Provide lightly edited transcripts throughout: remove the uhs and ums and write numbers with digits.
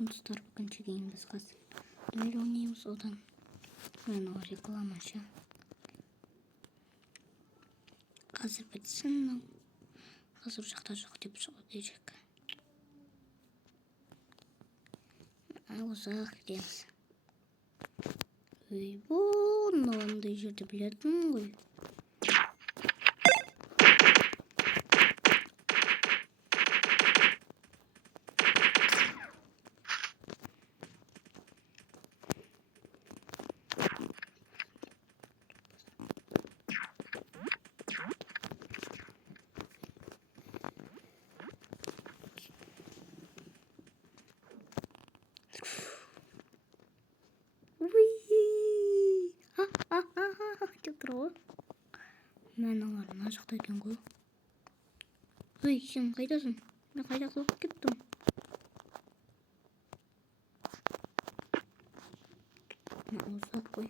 достар, бүгінгі кейін біз дуэль ойнаймыз. Одан мен о реклама ше. Қазір бітсін. Қазір жақта жоқ деп шығу керек. Ұзақ кетеміз. Мынандай жерді білетін ғой. Мен мына жақта екен ғой. Сен қайдасың? Мен қайда қалып кеттім? Ұзақ қой.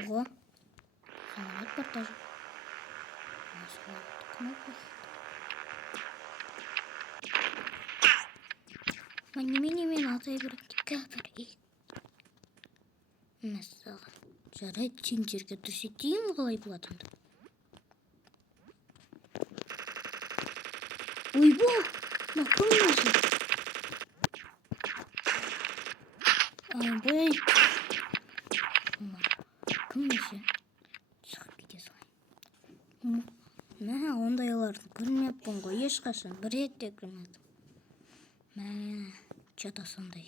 Ого. Самолет бар даже. Неменемен атай береді кәпір ит. Мәссаған. Жарайды, сен жерге түсетейін қалай болатынды. Ойбай, кім өзі? Ойбай. Кім өзі? Шығып кете салайын. Ондайларды көрмеппін ғой, ешқашан бір рет те көрмедім. Что-то сондай.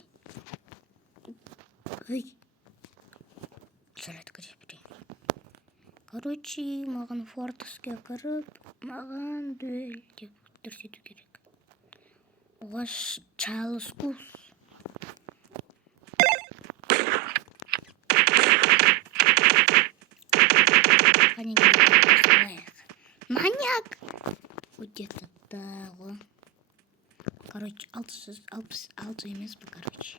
Жарайды, көре берейін. Короче, маған фортуске кіріп, маған дуэль деп көрсету керек. Оғаш Чарльз Кус. Маньяк! Где-то да. Короче, 666 емес бұл, короче.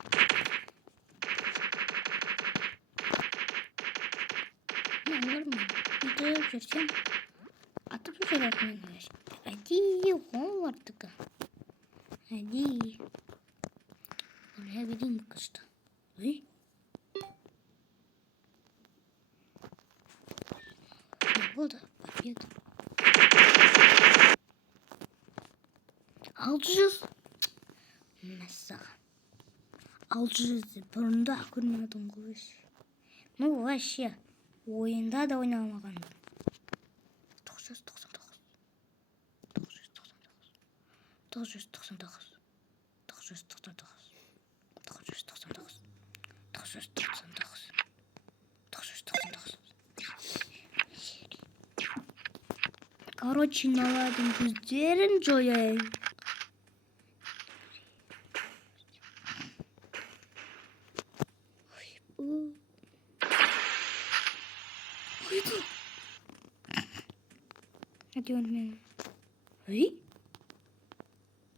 Үйді жүрсем, атып жүретін мен. Әдейі ғой артықы. Әдейі. Өле берейін күшті. Не болды? Победа. 600. Мәссаған. 600-ді бұрында көрмедім ғой. Вообще, ойында да ойнамаған. 999. 999. 999. 999. 999. 999. Короче, наладым көздерін жояйын. Hadi ölmeyin.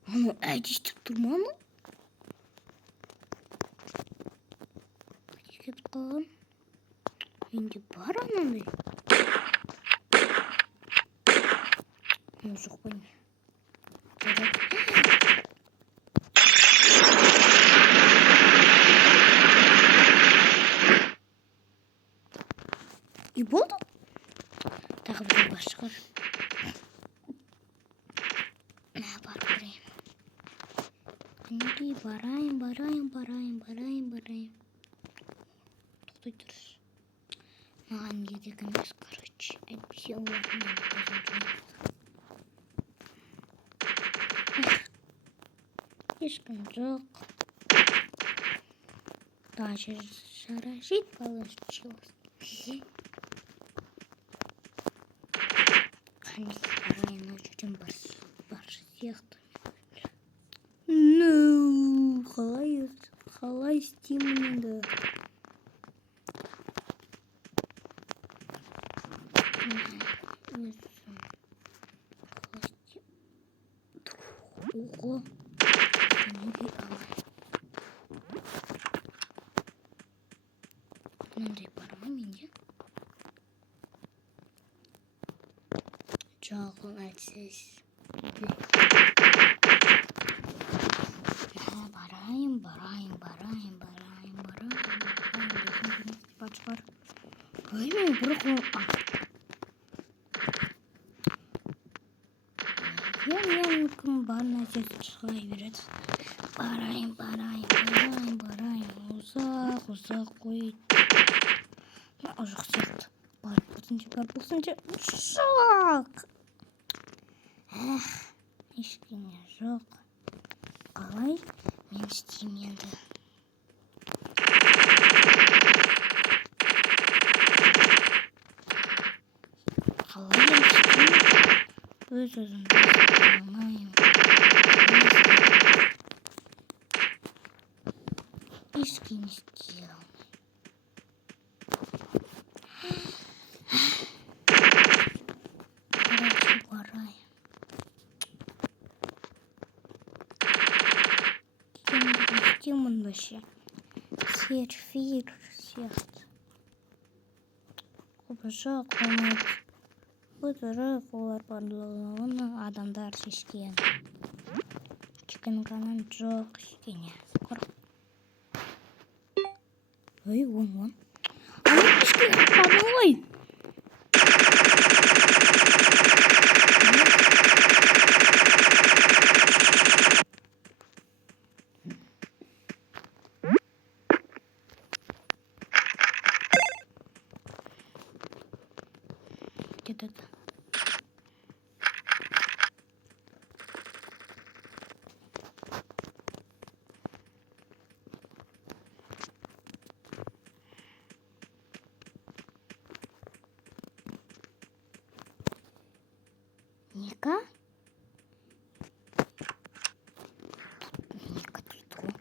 Onu әдестіп тұрма ма? Кетіп қалған. Менде бар анандай. Жоқ қой не. И болды? Тағы бір бас шығар. Бар көрейін. Неге барайын. Тоқтай тұрыз. Маған едік емес, короче. Әйтпесе олардың көзім жоқ. Ешкім жоқ. Даже жить получилось. Барайын өшірім баршы сияқты. Қалай істеймін енді? Ого. Неге алай? Мынандай бар ма? менде. Жоқ, ол әлсіз. Барайын. Бачпар. Ой, мен бір мен кім бар нәрсесі шығай береді. Барайын. Ұзақ қой. Ұзақ сияқты. Бар болсыншы. Жоқ. Ешкене жоқ. Қалай? Мен істеймін енді. Өз-өзімді алмайым. Ешкене істей алмайым. Барайын. Істеймін вообще. Серфир сияқты. Жоқ, болмайды. Өтірік олар барлығын адамдар шешкен. Чекінғанын жоқ ештеңе. Ой, он. Ана кішкене қападың ғой. Кетеді. Ника дейді ғой.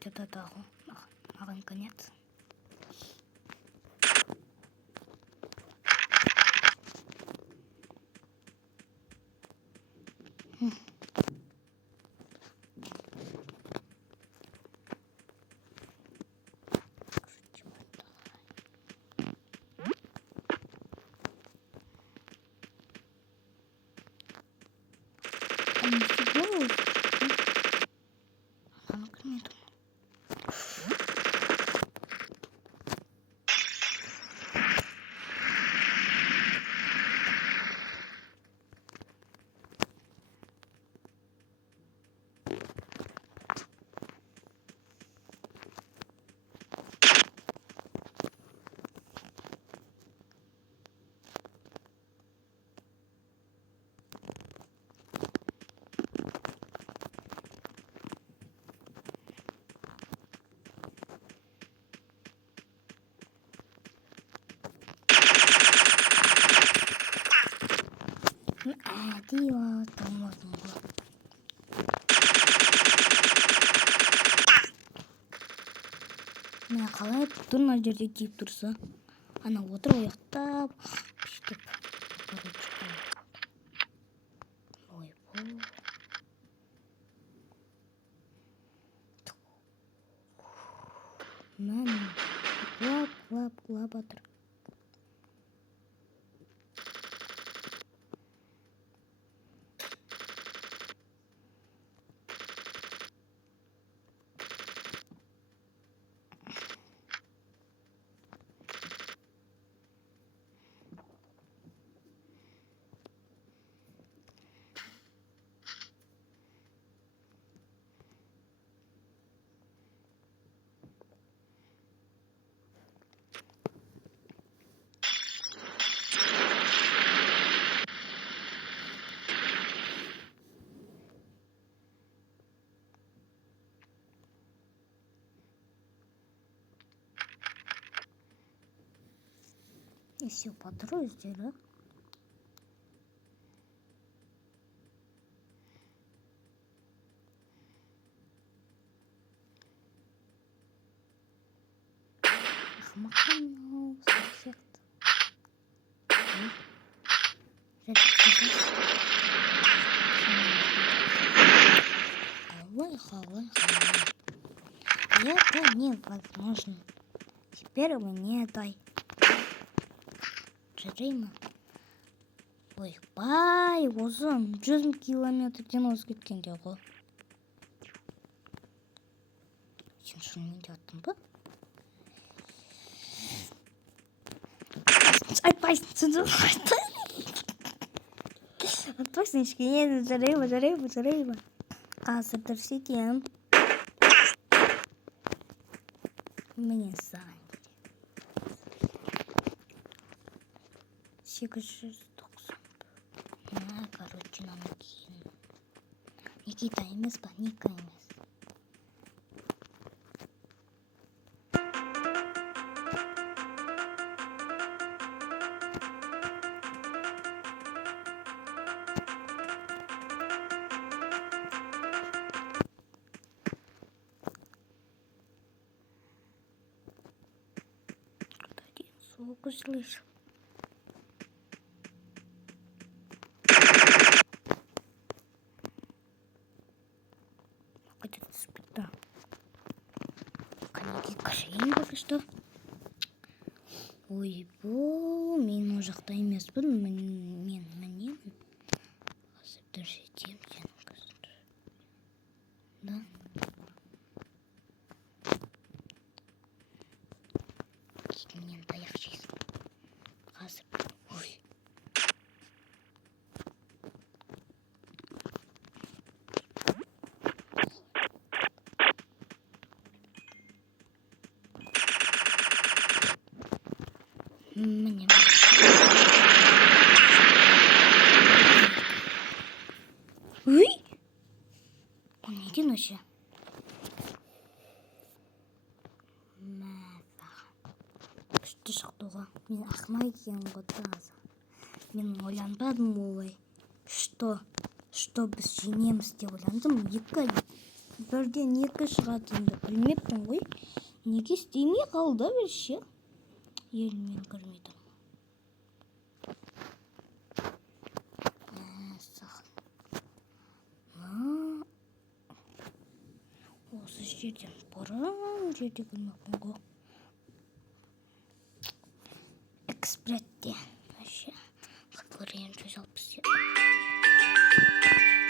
Кетеді дағы. Маған конец. Дива, тормозым ғой. Мен қалай тұр мына жерде тиіп тұрса. Ана отыр ояқтап. Піштеп. Ой, бұл. Мен құлап атыр. И все, подрозділі. Ахмақанау, сияқты. Қалай. Это невозможно. бер мне дай. Жарай ма? Ойбай, озым 100 километрден озып кеткенде ғой. Сен шынымен де аттың ба? Айтпайсың, айтпайсың ешкене. Жарай ма? Қазір дұрсетем. Міне саған. 890. Короче, нам Никита емес па? Ника емес. Соғыз жылыш. Кашайын пока что. Ой, мен ол жақта емеспін. Мен мінемін. Қазір дұрсетем сен қазір. Да. Кейіннен таяқ жейсің. Қазір. Ой. Міне. Ой! Бұл неден өші? Күшті шықтыға. Мен ақымақ екен ғой таза. Мен ойланбадым олай. Что біз жеңеміз деп ойландым. Бірден 2 шығатынды білмеппін ғой. Неге істемей қалды бірше? Елмен көрмедім. Осы жерден бұрын жерде көрмеппін ғой. Экспретте. Көрейін 160.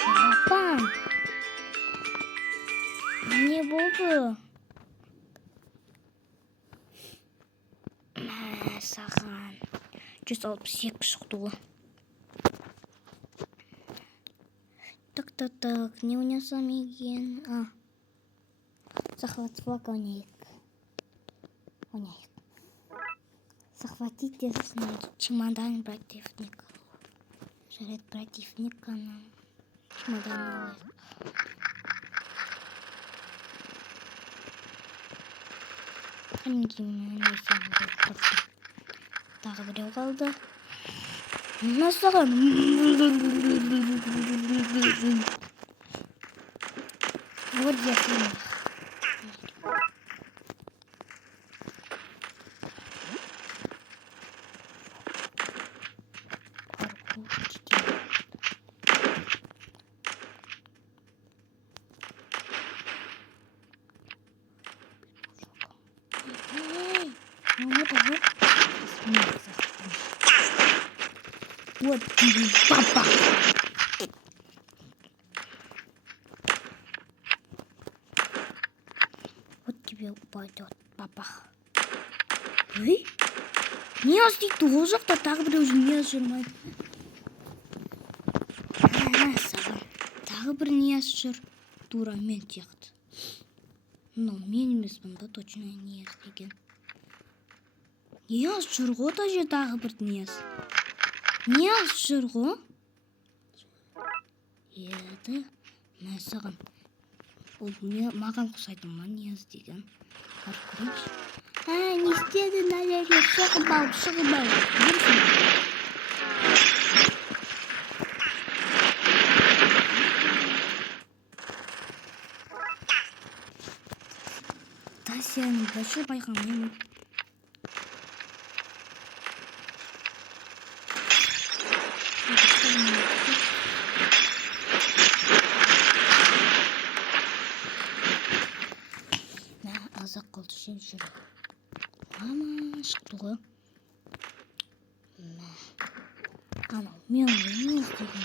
Апам! Не болды? Саған 162 шықты ғой. Так, не унесам екен. Захват флага ойнайық. Захватите чемодан противника. Жарет противника на чемодан. Тағы біреу қалды. Насаған. Вот я снимаю. Вот тебе папа. Вот тебе упадет папа. Ой? Не дейді ол жақта тағы біреу не жүрмай. Саған. Тағы бір не жүр. Тура мен тияқты. Но мен емеспін ба точно не деген. Не жүр ғой та же тағы бір не. Не жүр ғой? Еді. Мен саған. Ол маған құсайды ма не деген. Көрейінші. Не істеді нәлерге шығып алып. Да сені большой байқамаймын. Азақ қалды жеп жүр. шықты ғой. Анау мен емес деген.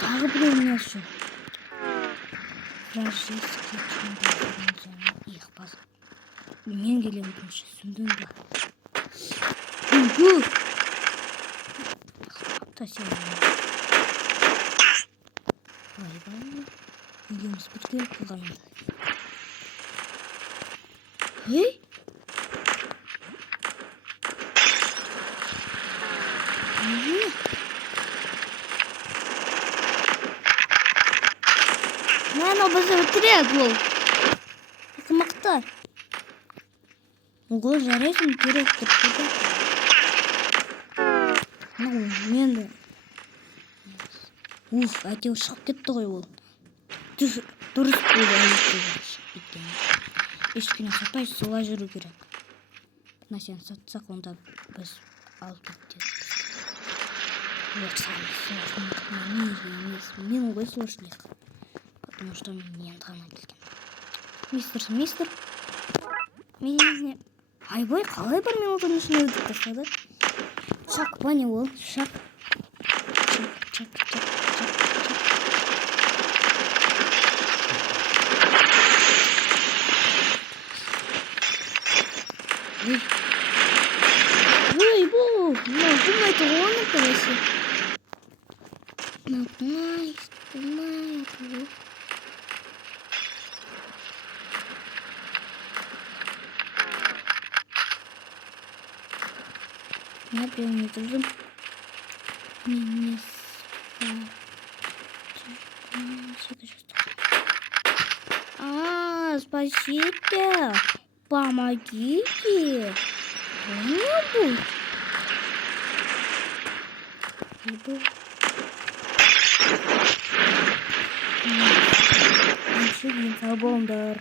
Тағы біреу емес жүр. Вражеский чемпион их бас. Мен келем бірінші сүндім ба. Үгу. Ай-бай. Үйіміз бір келіп қалғанымда. Ей? Мен обызы өтірек бұл. Ақымақтар. Ого, жарайсың керек тұрды. Мен... әйтеуір шығып кетті ғой ол. Дұрыс болды әлеуетті. Ешкіне сатпай солай жүру керек. Мына сен сатсақ, онда біз алып кеттік. Мен ғой сложник. Потому что мен ғана келген. Мистер. Мен айбай қалай бір минуттың ішіне өтіп тастады? Шак, пане ол, шак. Чак. Ой, бұл, бұлмайды ғоны көресі. Бұлмайды. Я прям не должен. Спасите! Помогите! Кто-нибудь? Бомдар.